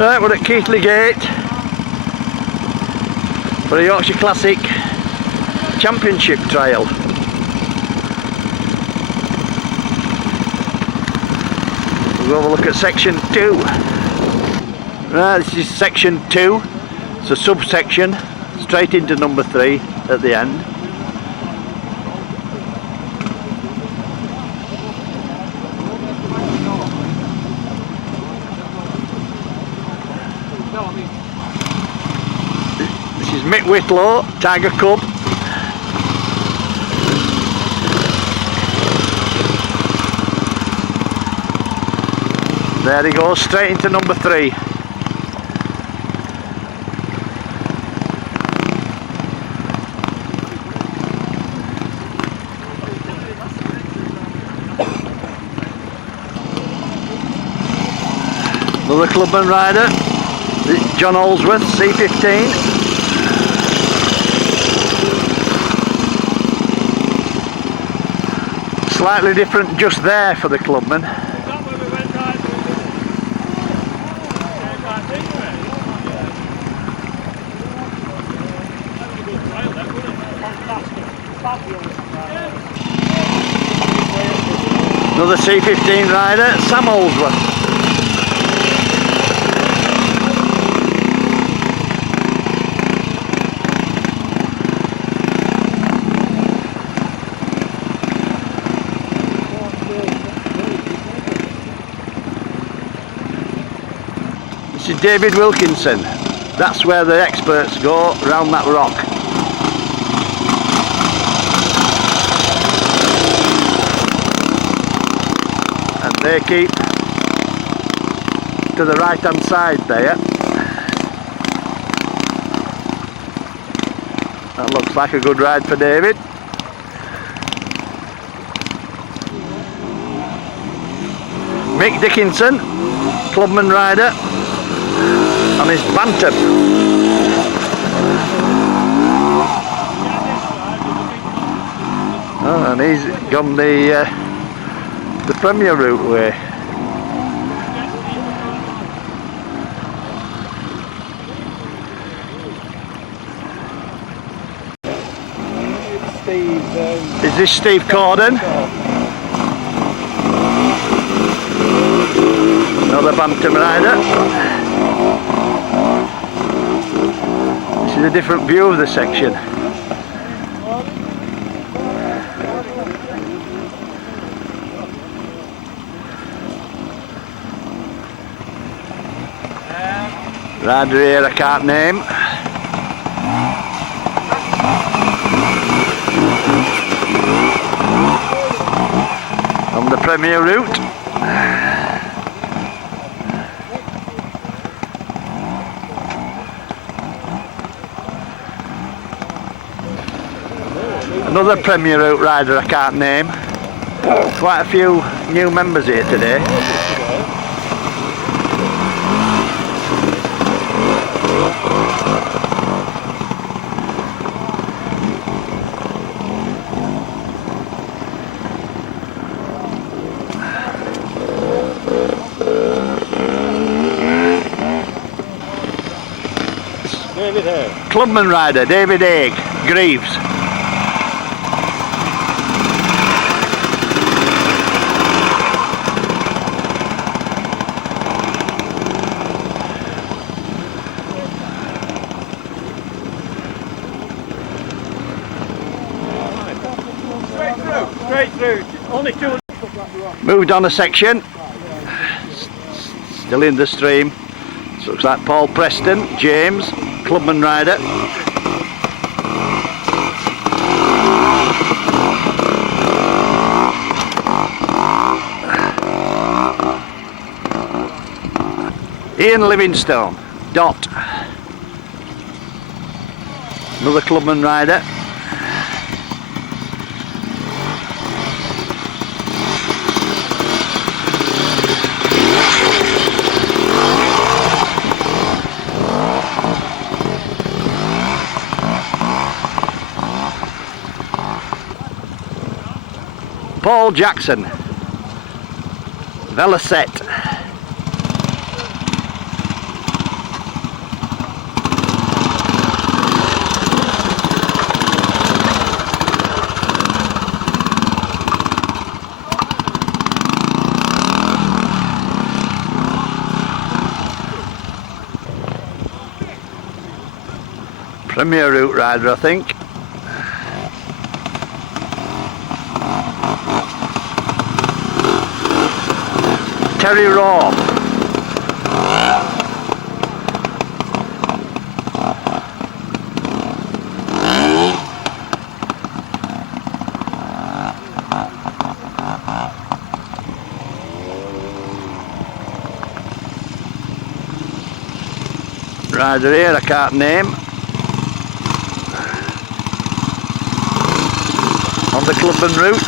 Right, we're at Keighley Gate for a Yorkshire Classic Championship trial. We'll have a look at section 2. Right, this is section 2. It's a subsection straight into number 3 at the end. This is Mick Whitlow, Tiger Cub. There he goes, straight into number 3. Another clubman rider, John Holsworth, C15. Slightly different just there for the clubman. Another C15 rider, Sam Holsworth. This is David Wilkinson. That's where the experts go, round that rock. And they keep to the right hand side there. That looks like a good ride for David. Mick Dickinson, clubman rider, on his Bantam. Oh, and he's gone the Premier route way. Is this Steve Corden? Another Bantam rider. This is a different view of the section. Rider here I can't name. On the Premier route. Another Premier route rider I can't name. Quite a few new members here today. Clubman rider, David Haig, Greaves. Straight through. Only 2. Moved on a section. Still in the stream. So looks like Paul Preston, James, clubman rider. Ian Livingstone, Dot. Another clubman rider. Paul Jackson, Velocet. Premier route rider, I think. Terry Raw. Rider here I can't name. On the Clubman route.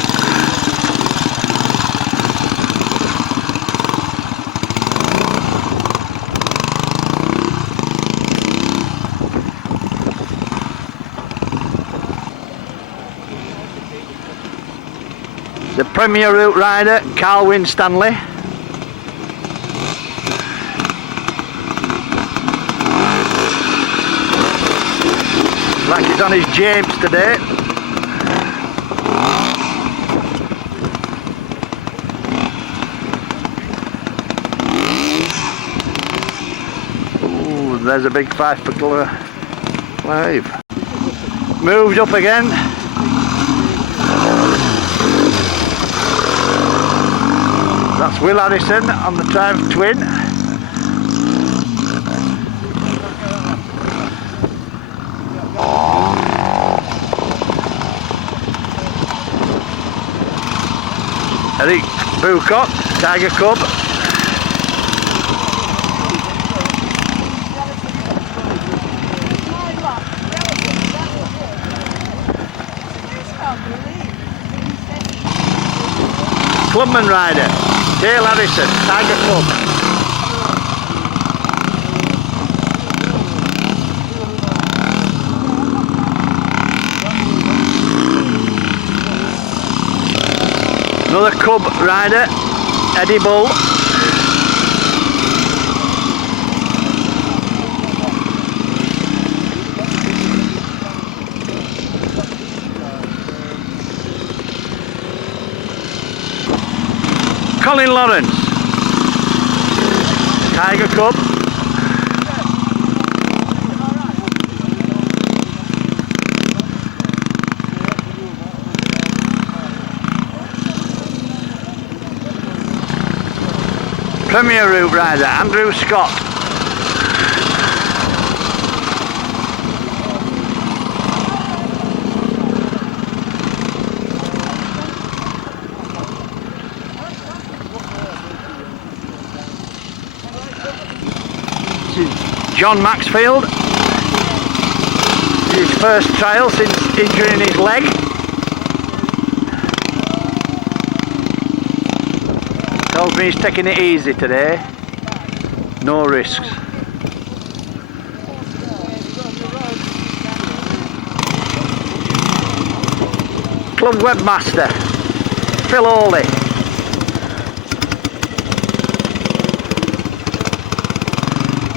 The Premier route rider, Carl Stanley. Like he's on his James today. Ooh, there's a big 5 for Clive. Moved up again. That's Will Harrison on the Triumph Twin. Eric Bucock, Tiger Cub. Clubman rider, Dale Harrison, Tiger Cub. Another Cub rider, Eddie Bull. Colin Lawrence, Tiger Cub. Premier route rider, Andrew Scott. This is John Maxfield. This is his first trial since injuring his leg. Tells me he's taking it easy today. No risks. Club webmaster, Phil Hawley.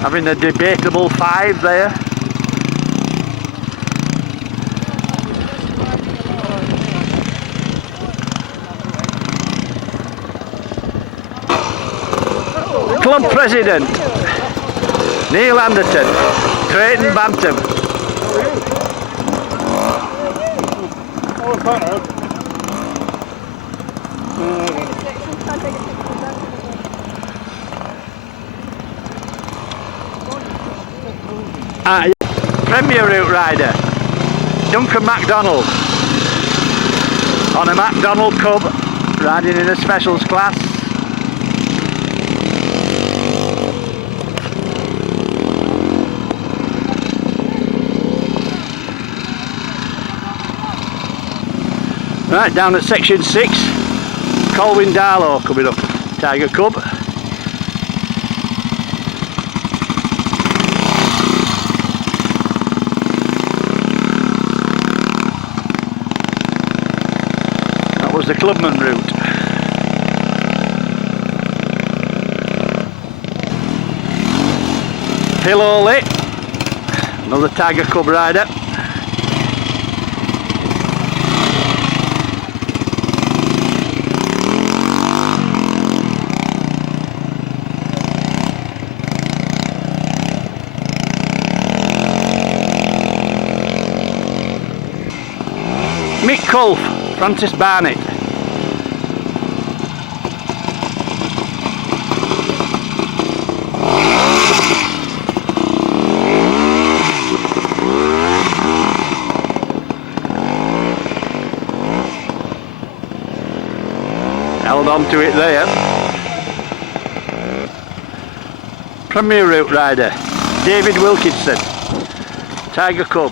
Having a debatable 5 there. Club president, Neil Anderton, Drayton Bantam. Premier route rider, Duncan MacDonald. On a MacDonald Cub, riding in a specials class. Right, down at section 6, Colwyn Darlow coming up, Tiger Cub. That was the Clubman route. Phil Hawley, another Tiger Cub rider. Culf, Francis Barnett. Held on to it there. Premier Route rider, David Wilkinson, Tiger Cub.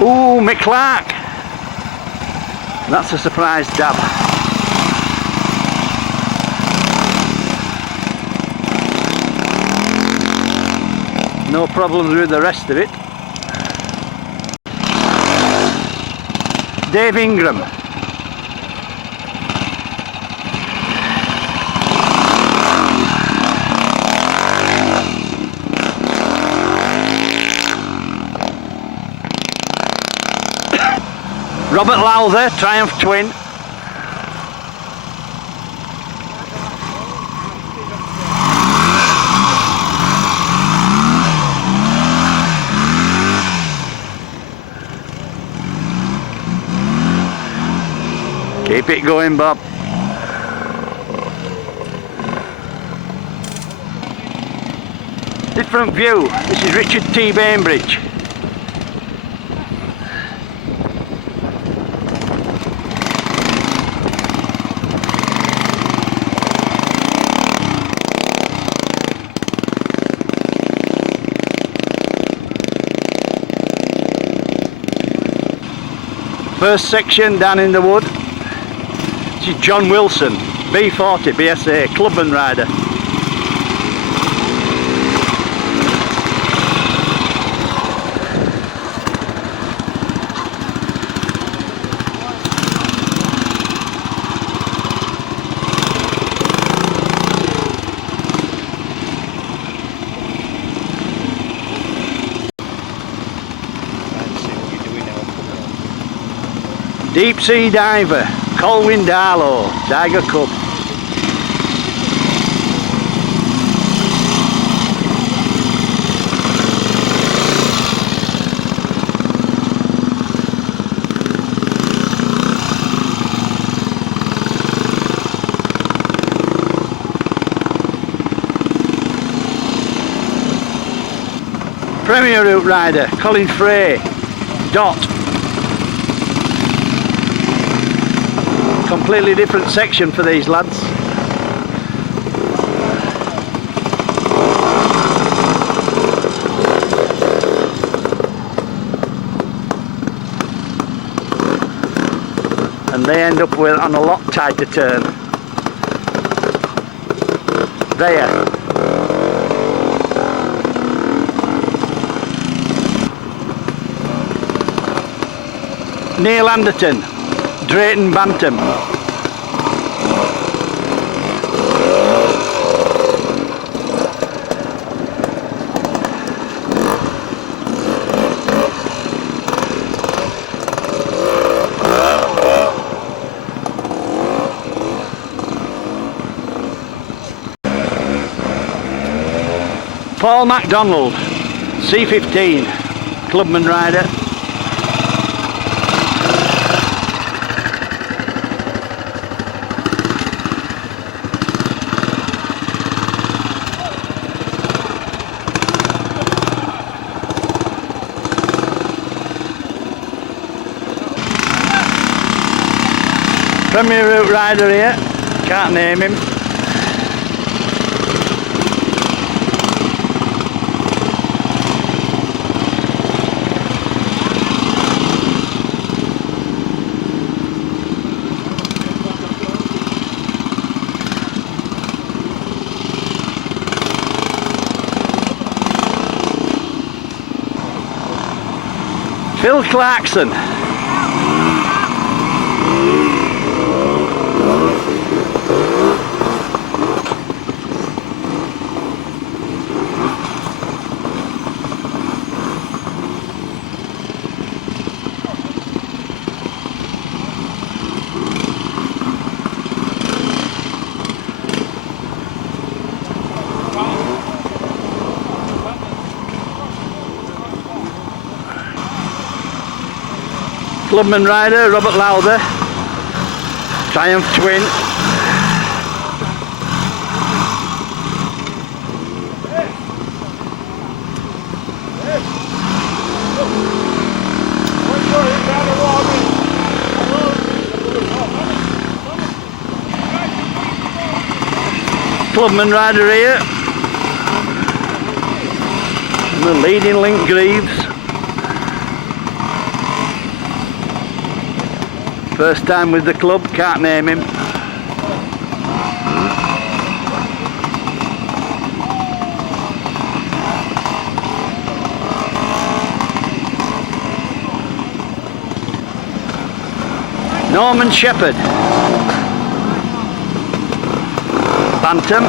Ooh, Mick Clark. That's a surprise dab. No problems with the rest of it. Dave Ingram. Robert Lowther, Triumph Twin. Keep it going, Bob. Different view. This is Richard T. Bainbridge. First section down in the wood. This is John Wilson, B40 BSA, clubman rider. Deep sea diver, Colwyn Darlow, Tiger Cub. Premier Route rider, Colin Frey, Dot. Completely different section for these lads. And they end up with on a lot tighter turn. There. Neil Anderton, Drayton Bantam. Paul MacDonald, C15, clubman rider. Premier Route rider here, can't name him. Phil Clarkson. Clubman rider, Robert Lowther, Triumph Twin. Clubman rider here. And the leading link Greaves. First time with the club, can't name him. Norman Shepherd, Bantam.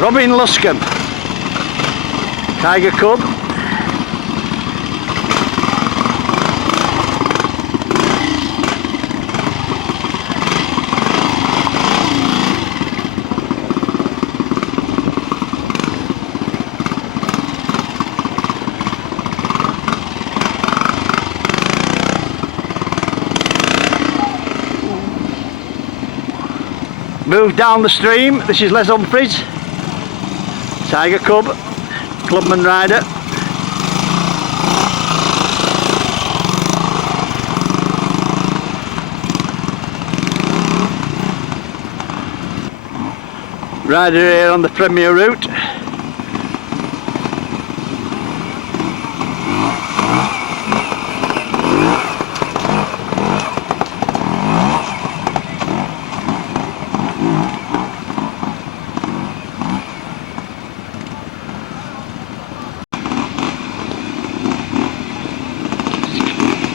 Robin Luscombe, Tiger Cub. Move down the stream, this is Les Humphreys, Tiger Cub, Clubman rider. Rider here on the Premier route.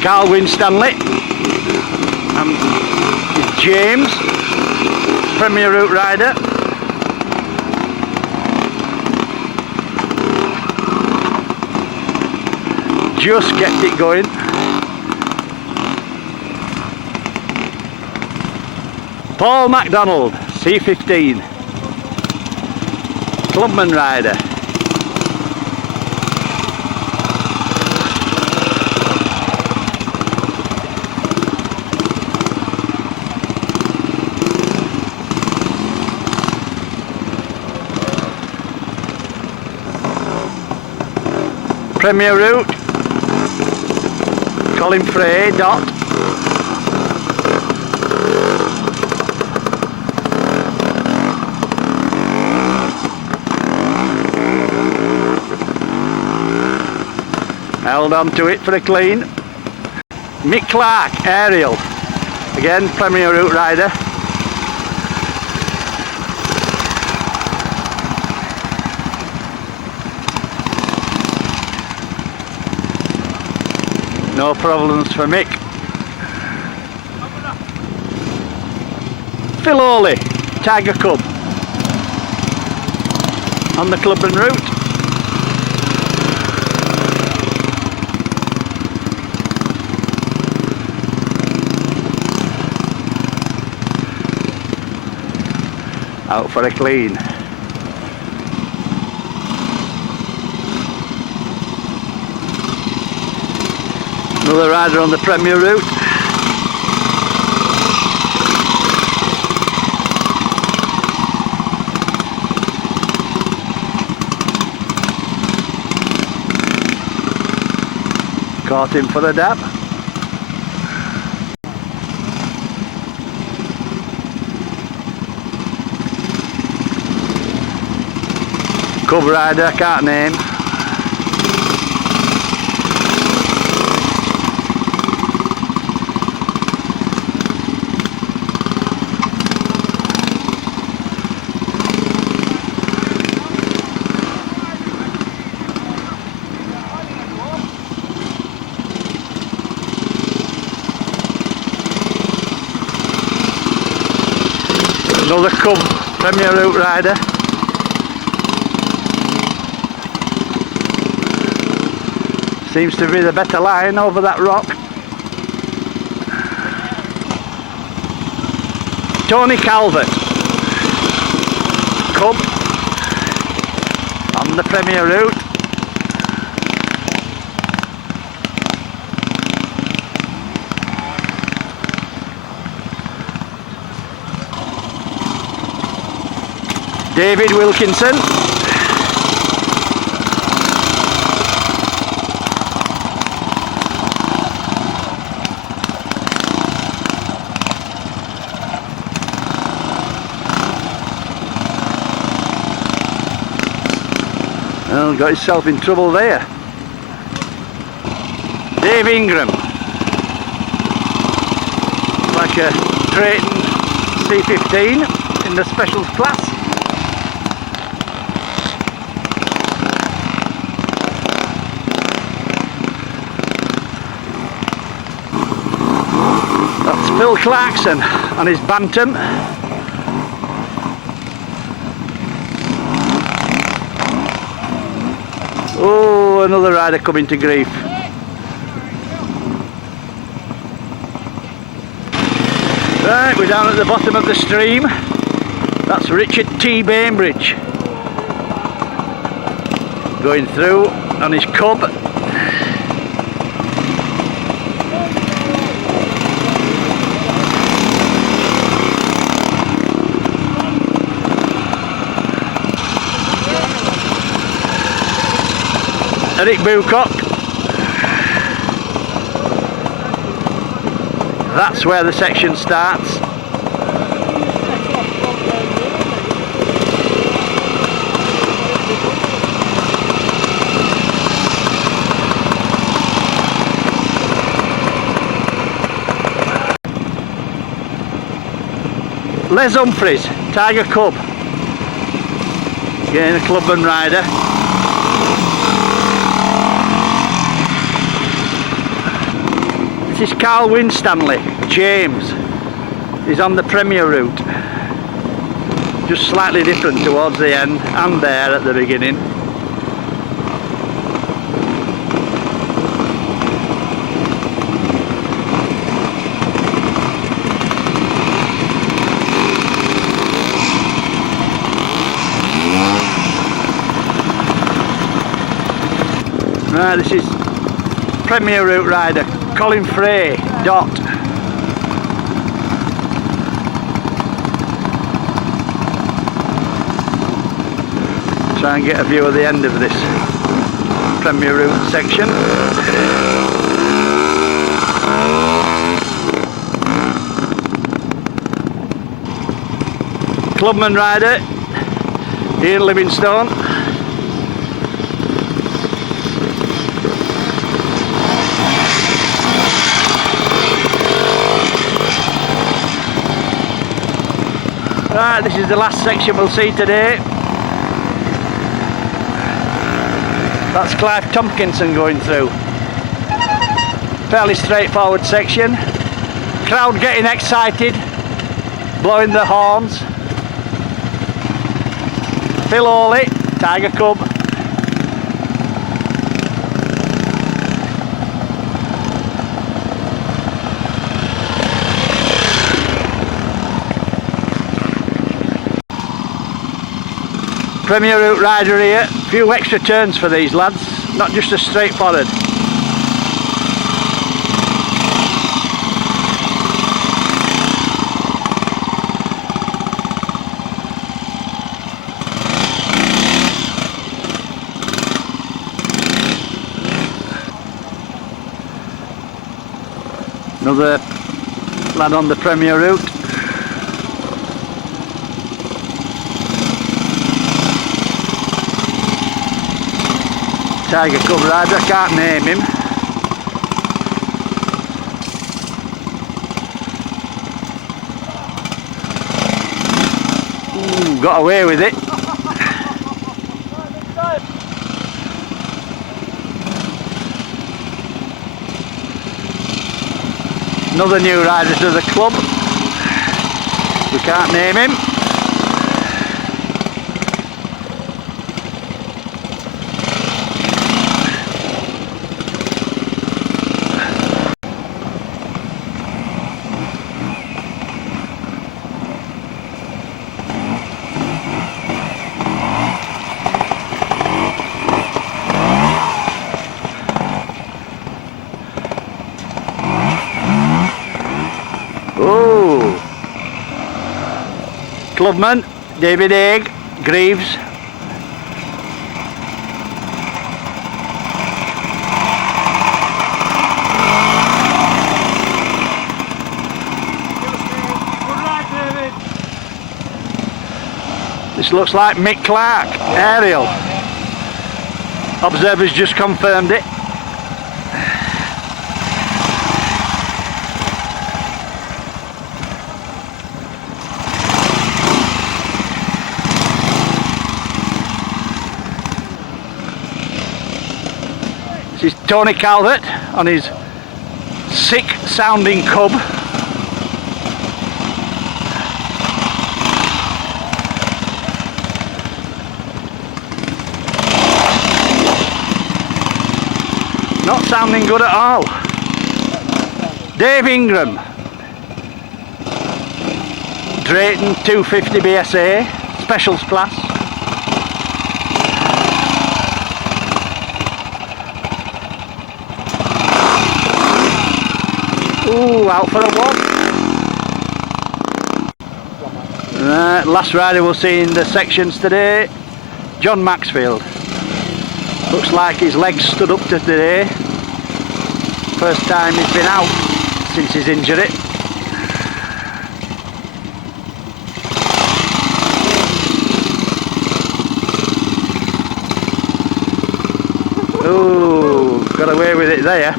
Carl Winstanley and James, Premier route rider. Just kept it going. Paul MacDonald, C15, Clubman rider. Premier route, Colin Frey, Dot. Held on to it for a clean. Mick Clark, Aerial, again Premier route rider. No problems for Mick. Phil Hawley, Tiger Cub, on the Clubman route. Out for a clean. Another rider on the Premier route. Caught him for a dab. Cub rider, can't name. Another Cub Premier route rider. Seems to be the better line over that rock. Tony Calvert. Cub on the Premier route. David Wilkinson. Well, got himself in trouble there. Dave Ingram. Like a Drayton C15 in the specials class. That's Phil Clarkson on his Bantam. Oh, another rider coming to grief. Right, we're down at the bottom of the stream. That's Richard T. Bainbridge going through on his Cub. Eric Bucock. That's where the section starts. Les Humphreys, Tiger Cub. Getting a clubman rider. This is Carl Winstanley, James. He's on the Premier route. Just slightly different towards the end and there at the beginning. Right, this is Premier route rider Colin Frey, Dot. Try and get a view of the end of this Premier route section. Clubman rider Ian Livingstone. Right, this is the last section we'll see today. That's Clive Tompkinson going through. Fairly straightforward section. Crowd getting excited, blowing the horns. Phil Hawley, Tiger Cub. Premier route rider here. A few extra turns for these lads, not just a straight forward. Another lad on the Premier route. Tiger Cub rider, I can't name him. Ooh, got away with it. Another new rider to the club. We can't name him. Clubman, David Haig, Greaves. This looks like Mick Clark, aerial. Observers just confirmed it. This is Tony Calvert on his sick sounding cub. Not sounding good at all. Dave Ingram, Drayton 250 BSA, specials class. Ooh, out for a walk. Right, last rider we'll see in the sections today, John Maxfield. Looks like his legs stood up today. First time he's been out since his injury. Ooh, got away with it there.